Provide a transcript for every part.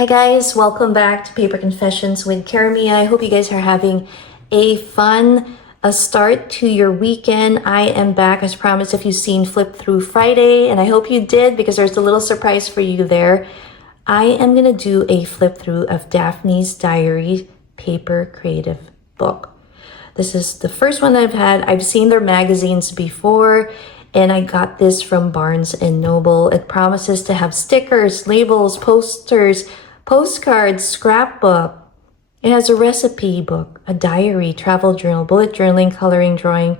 Hi guys, welcome back to Paper Confessions with Karamia. I hope you guys are having a fun start to your weekend. I am back as promised if you've seen Flip Through Friday, and I hope you did because there's a little surprise for you there. I am going to do a flip through of Daphne's Diary paper creative book. This is the first one that I've had. I've seen their magazines before, and I got this from Barnes & Noble. It promises to have stickers, labels, posters, postcards, scrapbook. It has a recipe book, a diary, travel journal, bullet journaling, coloring, drawing,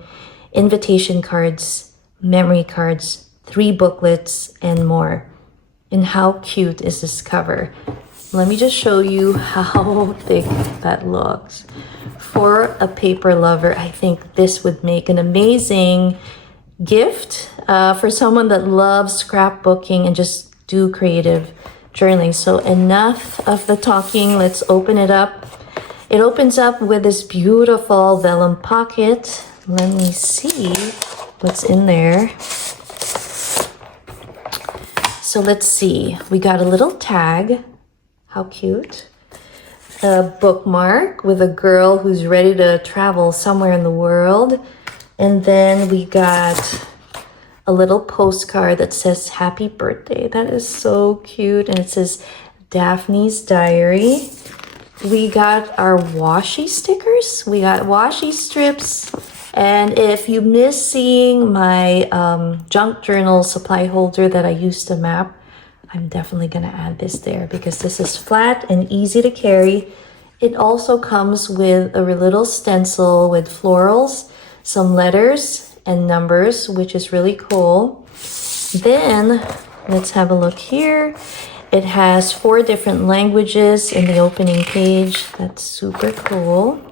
invitation cards, memory cards, 3 booklets, and more. And how cute is this cover? Let me just show you how thick that looks. For a paper lover, I think this would make an amazing gift for someone that loves scrapbooking and just do creative journaling. So enough of the talking, let's open it up. It opens up with this beautiful vellum pocket. Let me see what's in there. So let's see, we got a little tag. How cute. A bookmark with a girl who's ready to travel somewhere in the world. And then we got a little postcard that says happy birthday. That is so cute. And it says Daphne's Diary. We got our washi stickers. We got washi strips. And if you miss seeing my junk journal supply holder that I used to map, I'm definitely going to add this there because this is flat and easy to carry. It also comes with a little stencil with florals, some letters and numbers, which is really cool. Then let's have a look here. It has 4 different languages in the opening page. That's super cool.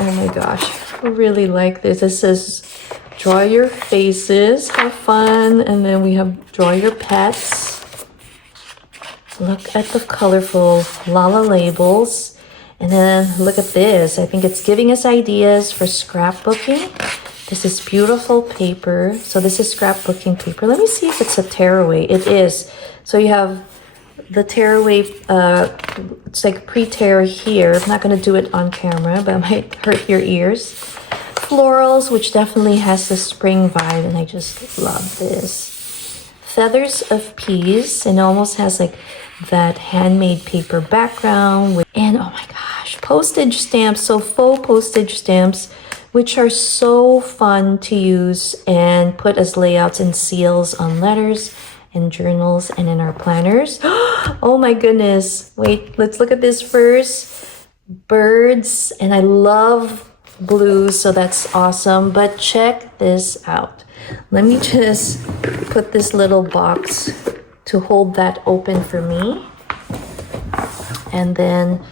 Oh my gosh, I really like this. It says draw your faces, have fun, and then we have draw your pets. Look at the colorful Lala labels. And then look at this. I think it's giving us ideas for scrapbooking. This is beautiful paper. So this is scrapbooking paper. Let me see if it's a tearaway. It is. So you have the tearaway, it's like pre-tear here. I'm not going to do it on camera, but it might hurt your ears. Florals, which definitely has the spring vibe, and I just love this. Feathers of peas, and it almost has like that handmade paper background with, and oh my gosh, postage stamps. So faux postage stamps, which are so fun to use and put as layouts and seals on letters and journals and in our planners. Oh my goodness. Wait, let's look at this first. Birds, and I love blue, so that's awesome. But check this out. Let me just put this little box to hold that open for me. And then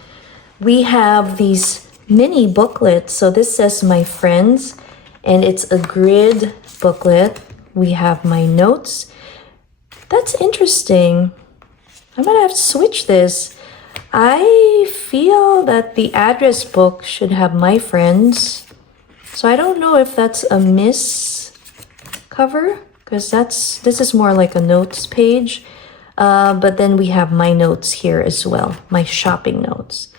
we have these mini booklets. So this says My Friends, and it's a grid booklet. We have my notes. That's interesting. I'm gonna have to switch this. I feel that the address book should have My Friends. So I don't know if that's a miss cover, because this is more like a notes page. But then we have my notes here as well, my shopping notes.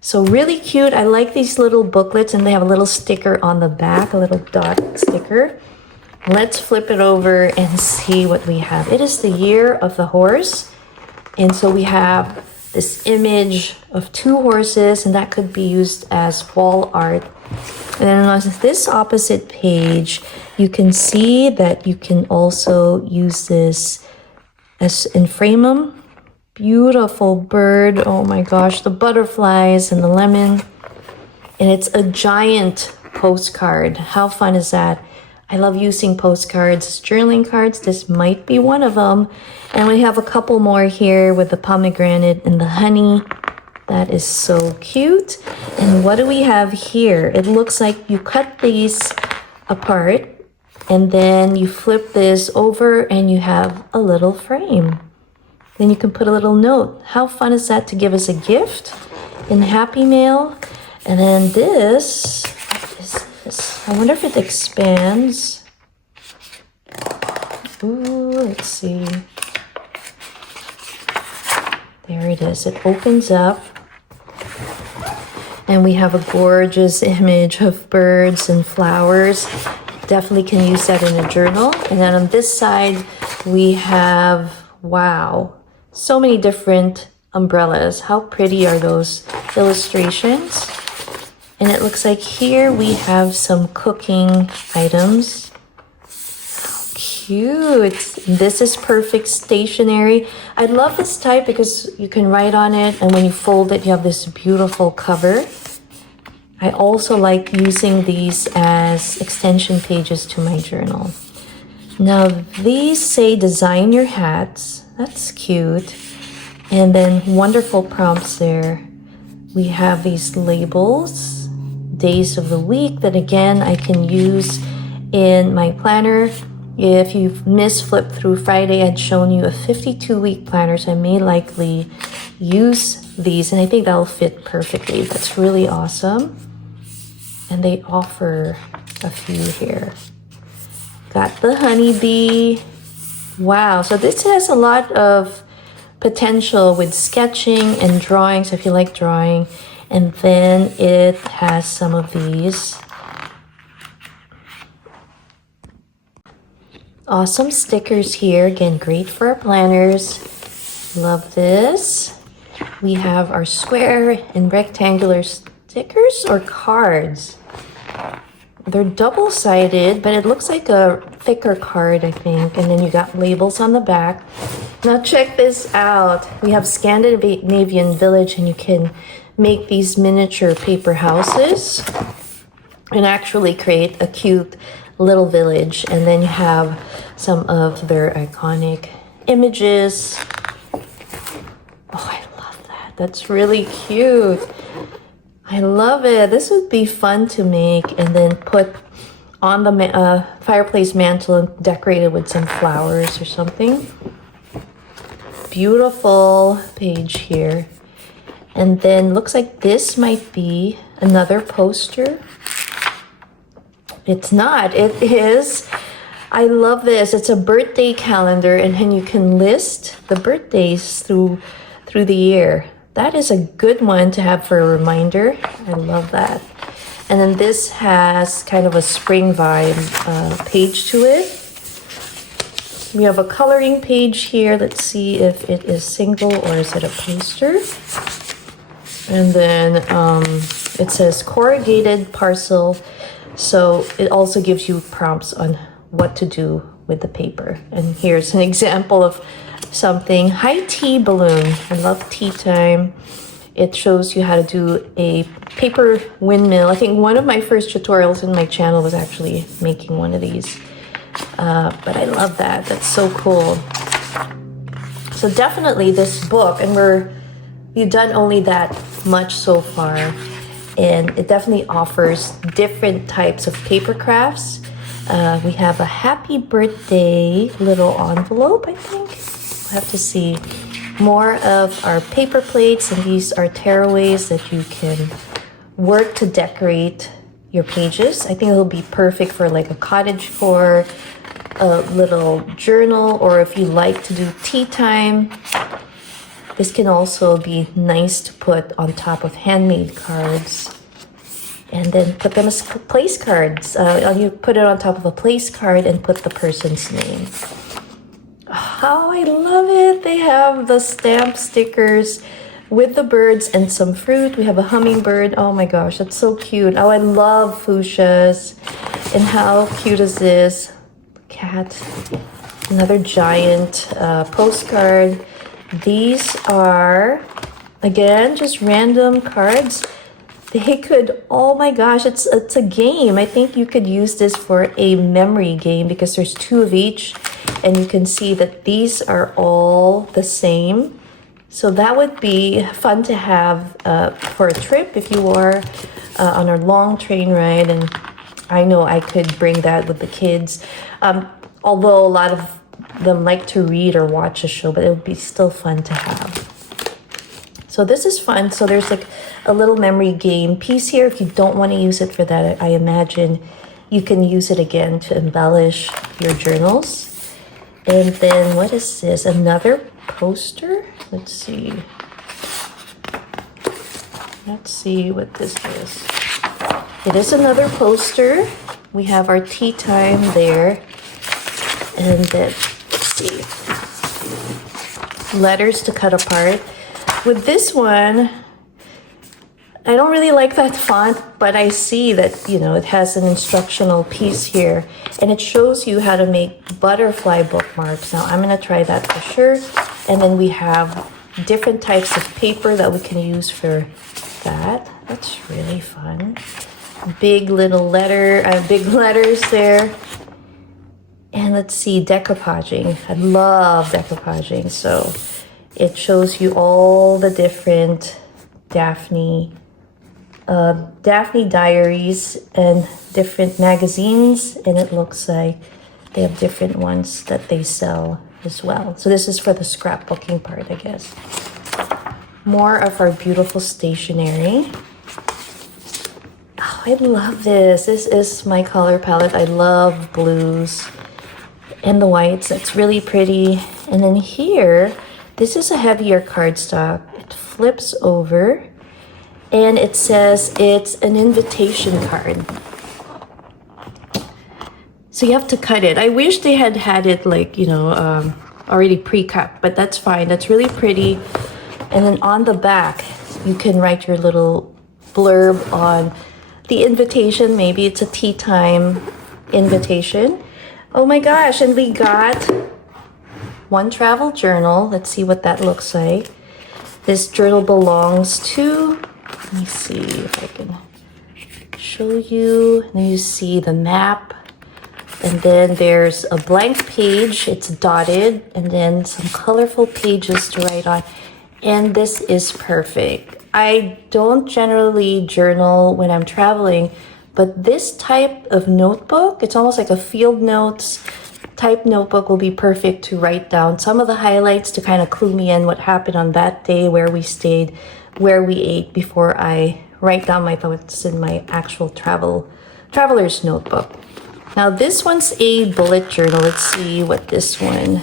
So really cute. I like these little booklets, and they have a little sticker on the back, a little dot sticker. Let's flip it over and see what we have. It is the year of the horse. And so we have this image of 2 horses, and that could be used as wall art. And then on this opposite page, you can see that you can also use this as in frame them. Beautiful bird. Oh my gosh, the butterflies and the lemon. And it's a giant postcard. How fun is that? I love using postcards, journaling cards. This might be one of them. And we have a couple more here with the pomegranate and the honey. That is so cute. And what do we have here? It looks like you cut these apart, and then you flip this over and you have a little frame. Then you can put a little note. How fun is that to give us a gift in Happy Mail? And then this, what is this? I wonder if it expands. Ooh, let's see. There it is. It opens up. And we have a gorgeous image of birds and flowers. Definitely can use that in a journal. And then on this side, we have, wow, so many different umbrellas. How pretty are those illustrations? And it looks like here we have some cooking items. Cute. This is perfect stationery. I love this type because you can write on it, and when you fold it, you have this beautiful cover. I also like using these as extension pages to my journal. Now these say design your hats. That's cute. And then wonderful prompts there. We have these labels, days of the week, that again I can use in my planner. If you've missed flip through Friday, I'd shown you a 52-week planner, so I may likely use these, and I think that'll fit perfectly. That's really awesome. And they offer a few here. Got the honeybee. Wow, so this has a lot of potential with sketching and drawing, so if you like drawing. And then it has some of these awesome stickers here. Again, great for our planners. Love this. We have our square and rectangular stickers or cards. They're double-sided, but it looks like a thicker card, I think. And then you got labels on the back. Now check this out. We have Scandinavian Village, and you can make these miniature paper houses and actually create a cute little village. And then you have some of their iconic images. Oh, I love that. That's really cute. I love it. This would be fun to make and then put on the fireplace mantle and decorate it with some flowers or something. Beautiful page here. And then looks like this might be another poster. It's not. It is. I love this. It's a birthday calendar, and then you can list the birthdays through the year. That is a good one to have for a reminder. I love that. And then this has kind of a spring vibe page to it. We have a coloring page here. Let's see if it is single or is it a poster. And then it says corrugated parcel. So it also gives you prompts on what to do with the paper. And here's an example of something. High tea balloon. I love tea time. It shows you how to do a paper windmill. I think one of my first tutorials in my channel was actually making one of these. But I love that. That's so cool. So definitely this book, and we've done only that much so far, and it definitely offers different types of paper crafts. We have a happy birthday little envelope, I think. We'll have to see. More of our paper plates, and these are tearaways that you can work to decorate your pages. I think it'll be perfect for like a cottagecore, a little journal, or if you like to do tea time. This can also be nice to put on top of handmade cards. And then put them as place cards. You put it on top of a place card and put the person's name. Oh, I love it. They have the stamp stickers with the birds and some fruit. We have a hummingbird. Oh my gosh, that's so cute. Oh, I love fuchsias. And how cute is this? Cat. Another giant postcard. These are, again, just random cards. They could, oh my gosh, it's a game. I think you could use this for a memory game because there's two of each, and you can see that these are all the same. So that would be fun to have for a trip if you are on a long train ride. And I know I could bring that with the kids. Although a lot of them like to read or watch a show, but it would be still fun to have. So this is fun. So there's like a little memory game piece here. If you don't want to use it for that, I imagine you can use it again to embellish your journals. And then what is this? Another poster? Let's see. Let's see what this is. It is another poster. We have our tea time there. And then, let's see, letters to cut apart. With this one, I don't really like that font, but I see that, you know, it has an instructional piece here. And it shows you how to make butterfly bookmarks. Now, I'm going to try that for sure. And then we have different types of paper that we can use for that. That's really fun. Big little big letters there. And let's see, decoupaging. I love decoupaging. So it shows you all the different Daphne diaries and different magazines. And it looks like they have different ones that they sell as well. So this is for the scrapbooking part, I guess. More of our beautiful stationery. Oh, I love this. This is my color palette. I love blues and the whites. That's really pretty. And then here, this is a heavier cardstock. It flips over and it says it's an invitation card. So you have to cut it. I wish they had it like, you know, already pre-cut, but that's fine. That's really pretty. And then on the back, you can write your little blurb on the invitation. Maybe it's a tea time invitation. Oh my gosh, and we got one travel journal. Let's see what that looks like. This journal belongs to, let me see if I can show you. And then you see the map. And then there's a blank page. It's dotted. And then some colorful pages to write on. And this is perfect. I don't generally journal when I'm traveling, but this type of notebook, it's almost like a field notes type notebook, will be perfect to write down some of the highlights to kind of clue me in what happened on that day, where we stayed, where we ate, before I write down my thoughts in my actual traveler's notebook. Now this one's a bullet journal. Let's see what this one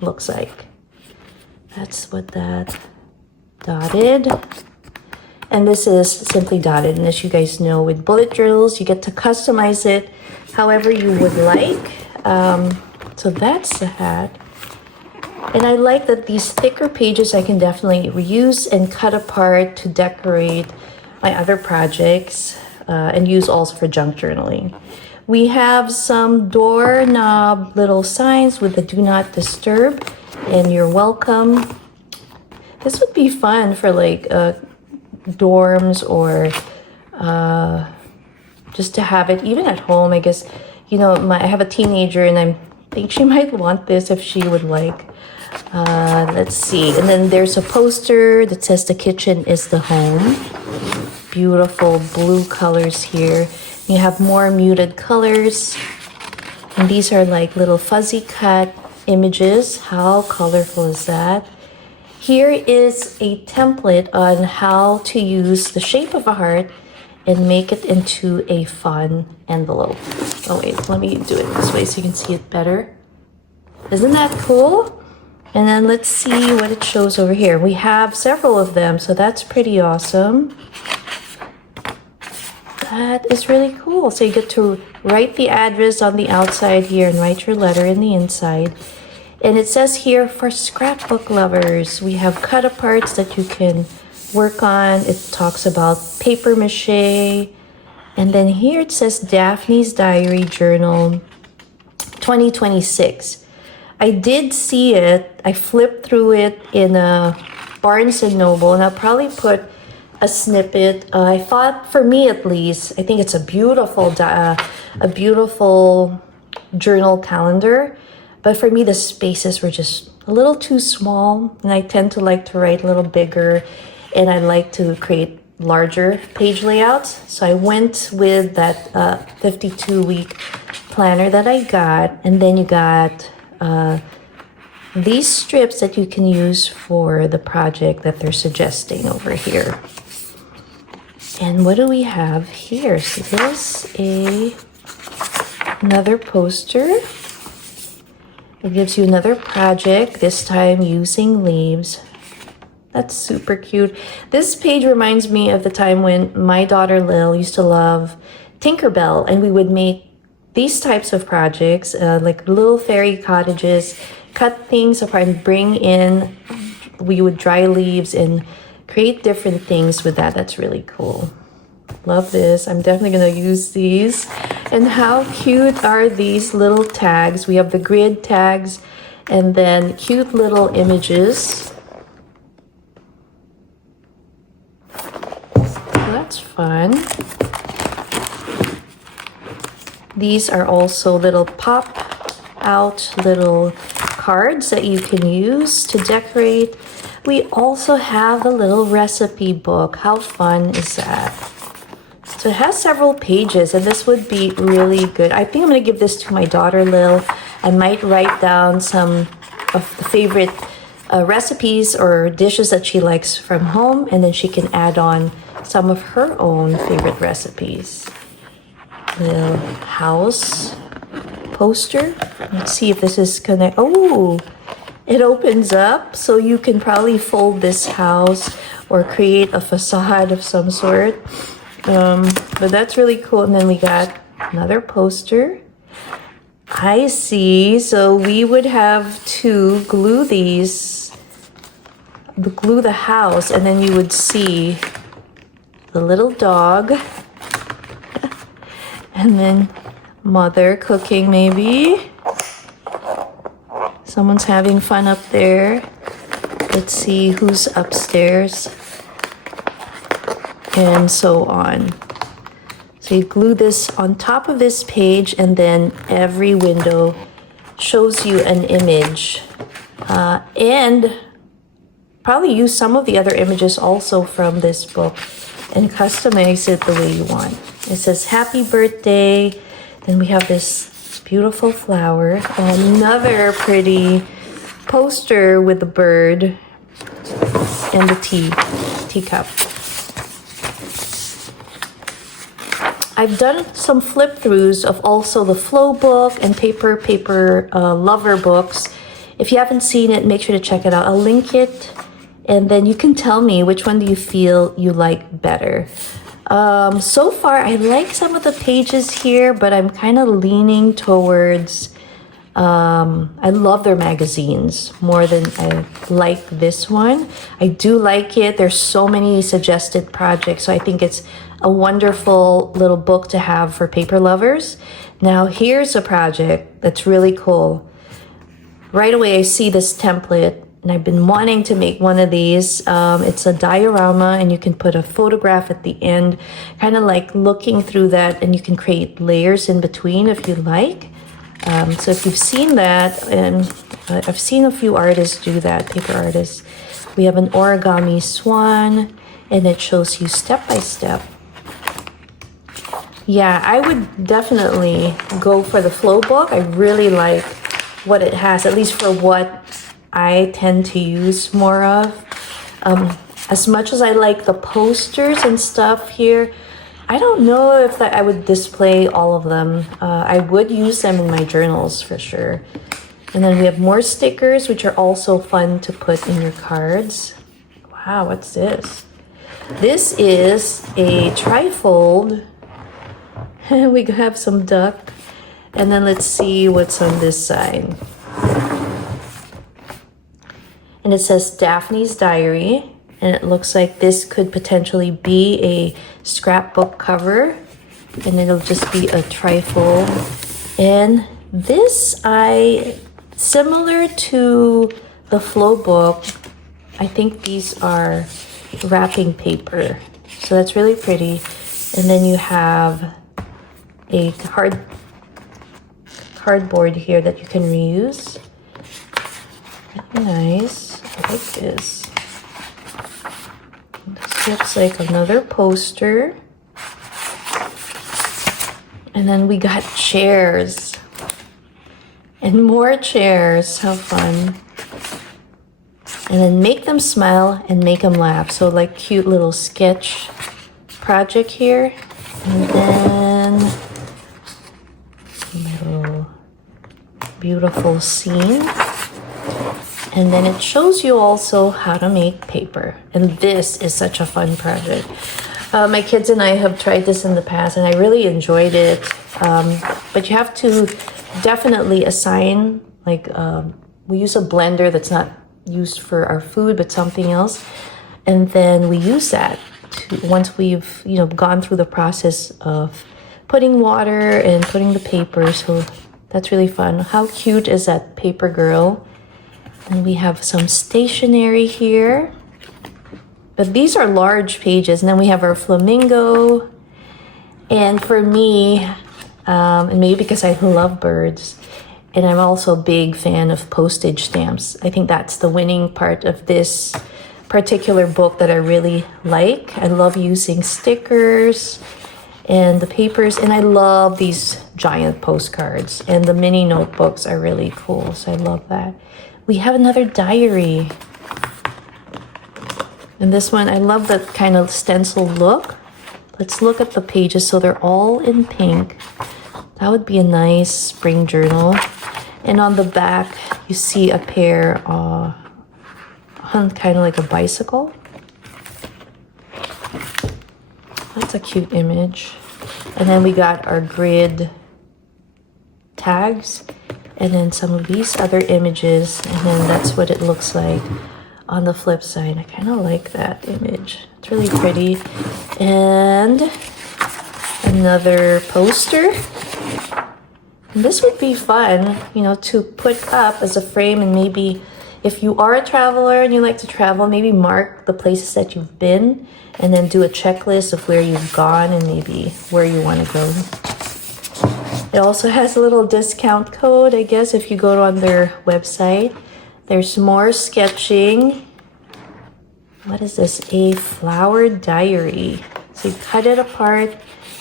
looks like. That's what that dotted. And this is simply dotted. And as you guys know, with bullet journals, you get to customize it however you would like. So that's that. And I like that these thicker pages I can definitely reuse and cut apart to decorate my other projects and use also for junk journaling. We have some doorknob little signs with the do not disturb and you're welcome. This would be fun for like dorms or just to have it even at home. I guess, you know, I have a teenager and I think she might want this if she would like. Let's see. And then there's a poster that says the kitchen is the home. Beautiful blue colors here. You have more muted colors. And these are like little fuzzy cut images. How colorful is that? Here is a template on how to use the shape of a heart and make it into a fun envelope. Oh wait, let me do it this way so you can see it better. Isn't that cool? And then let's see what it shows over here. We have several of them, so that's pretty awesome. That is really cool. So you get to write the address on the outside here and write your letter in the inside. And it says here, for scrapbook lovers, we have cut aparts that you can work on. It talks about paper mache. And then here it says Daphne's Diary Journal 2026. I did see it. I flipped through it in a Barnes & Noble, and I'll probably put a snippet. I thought, for me at least, I think it's a beautiful journal calendar. But for me, the spaces were just a little too small, and I tend to like to write a little bigger, and I like to create larger page layouts. So I went with that 52-week planner that I got, and then you got these strips that you can use for the project that they're suggesting over here. And what do we have here? So this is another poster. It gives you another project, this time using leaves. That's super cute. This page reminds me of the time when my daughter Lil used to love Tinkerbell, and we would make these types of projects, like little fairy cottages, cut things apart and bring in, we would dry leaves and create different things with that. That's really cool. Love this. I'm definitely going to use these. And how cute are these little tags? We have the grid tags and then cute little images. That's fun. These are also little pop out little cards that you can use to decorate. We also have a little recipe book. How fun is that? So it has several pages, and this would be really good. I think I'm going to give this to my daughter Lil. I might write down some of the favorite recipes or dishes that she likes from home, and then she can add on some of her own favorite recipes. Little house poster. Let's see if this is connect. Oh, it opens up, so you can probably fold this house or create a facade of some sort. But that's really cool. And then we got another poster. I see. So we would have to glue these, glue the house, and then you would see the little dog. And then mother cooking maybe. Someone's having fun up there. Let's see who's upstairs. And so on. So you glue this on top of this page, and then every window shows you an image. And probably use some of the other images also from this book and customize it the way you want. It says happy birthday. Then we have this beautiful flower. Another pretty poster with the bird and the teacup. I've done some flip throughs of also the Flow book and Paper Lover books. If you haven't seen it, make sure to check it out. I'll link it, and then you can tell me which one do you feel you like better. So far, I like some of the pages here, but I'm kind of leaning towards, I love their magazines more than I like this one. I do like it. There's so many suggested projects, so I think it's a wonderful little book to have for paper lovers. Now, here's a project that's really cool. Right away, I see this template, and I've been wanting to make one of these. It's a diorama, and you can put a photograph at the end, kind of like looking through that, and you can create layers in between if you like. So if you've seen that, and I've seen a few artists do that, paper artists. We have an origami swan, and it shows you step by step. Yeah, I would definitely go for the Flow book. I really like what it has, at least for what I tend to use more of. As much as I like the posters and stuff here, I don't know if I would display all of them. I would use them in my journals for sure. And then we have more stickers, which are also fun to put in your cards. Wow, what's this? This is a trifold. We have some duck. And then let's see what's on this side. And it says Daphne's Diary. And it looks like this could potentially be a scrapbook cover. And it'll just be a trifold. And this, similar to the Flow book, I think these are wrapping paper. So that's really pretty. And then you have a cardboard here that you can reuse. Very nice. I like this. This looks like another poster. And then we got chairs. And more chairs. How fun. And then make them smile and make them laugh. So like cute little sketch project here. And then little beautiful scene. And then it shows you also how to make paper. And this is such a fun project. My kids and I have tried this in the past and I really enjoyed it. But you have to definitely assign, like we use a blender that's not used for our food, but something else. And then we use that once we've, gone through the process of putting water and putting the paper. So that's really fun. How cute is that paper girl? And we have some stationery here. But these are large pages. And then we have our flamingo. And for me, and maybe because I love birds, and I'm also a big fan of postage stamps. I think that's the winning part of this particular book that I really like. I love using stickers and the papers, and I love these giant postcards. And the mini notebooks are really cool, so I love that. We have another diary. And this one, I love that kind of stencil look. Let's look at the pages. So they're all in pink. That would be a nice spring journal. And on the back, you see a pair on kind of like a bicycle. That's a cute image. And then we got our grid tags. And then some of these other images. And then that's what it looks like on the flip side. I kind of like that image. It's really pretty. And another poster. And this would be fun, to put up as a frame, and maybe if you are a traveler and you like to travel, maybe mark the places that you've been and then do a checklist of where you've gone and maybe where you want to go. It also has a little discount code, I guess, if you go on their website. There's more sketching. What is this? A flower diary. So you cut it apart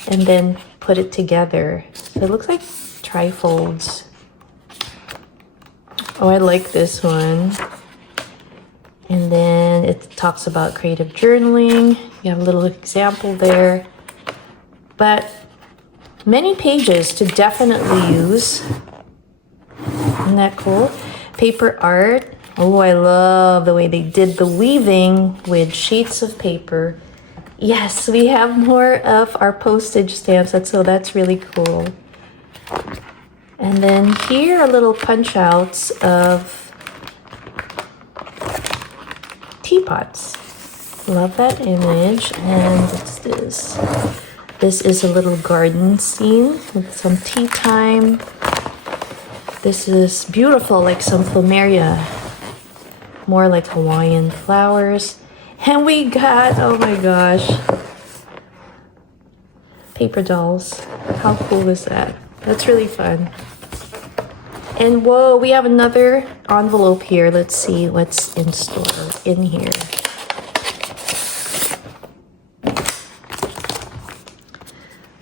and then put it together. So it looks like trifolds. Oh, I like this one. And then it talks about creative journaling. You have a little example there. But many pages to definitely use. Isn't that cool? Paper art. Oh, I love the way they did the weaving with sheets of paper. Yes, we have more of our postage stamps. That's really cool. And then here are little punch outs of teapots. Love that image. And what's this? This is a little garden scene with some tea time. This is beautiful, like some plumeria. More like Hawaiian flowers. And we got, oh my gosh, paper dolls. How cool is that? That's really fun. And whoa, we have another envelope here. Let's see what's in store in here.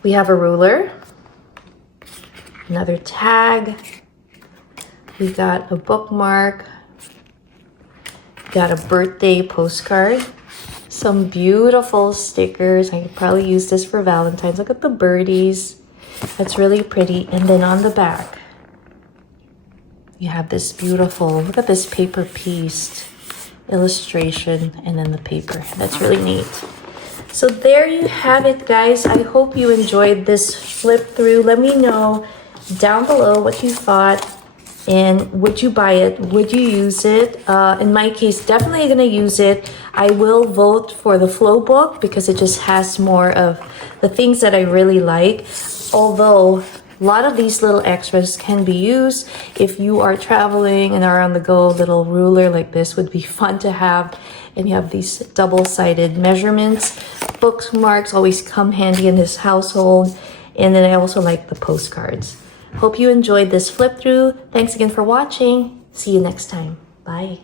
We have a ruler, another tag. We got a bookmark. Got a birthday postcard. Some beautiful stickers. I could probably use this for Valentine's. Look at the birdies. That's really pretty. And then on the back, you have this beautiful, look at this paper pieced illustration and then the paper. That's really neat. So there you have it, guys. I hope you enjoyed this flip through. Let me know down below what you thought. And would you buy it? Would you use it? In my case, definitely gonna use it. I will vote for the Flow book because it just has more of the things that I really like. Although a lot of these little extras can be used if you are traveling and are on the go. A little ruler like this would be fun to have. And you have these double-sided measurements. Bookmarks always come handy in this household. And then I also like the postcards. Hope you enjoyed this flip through. Thanks again for watching. See you next time. Bye.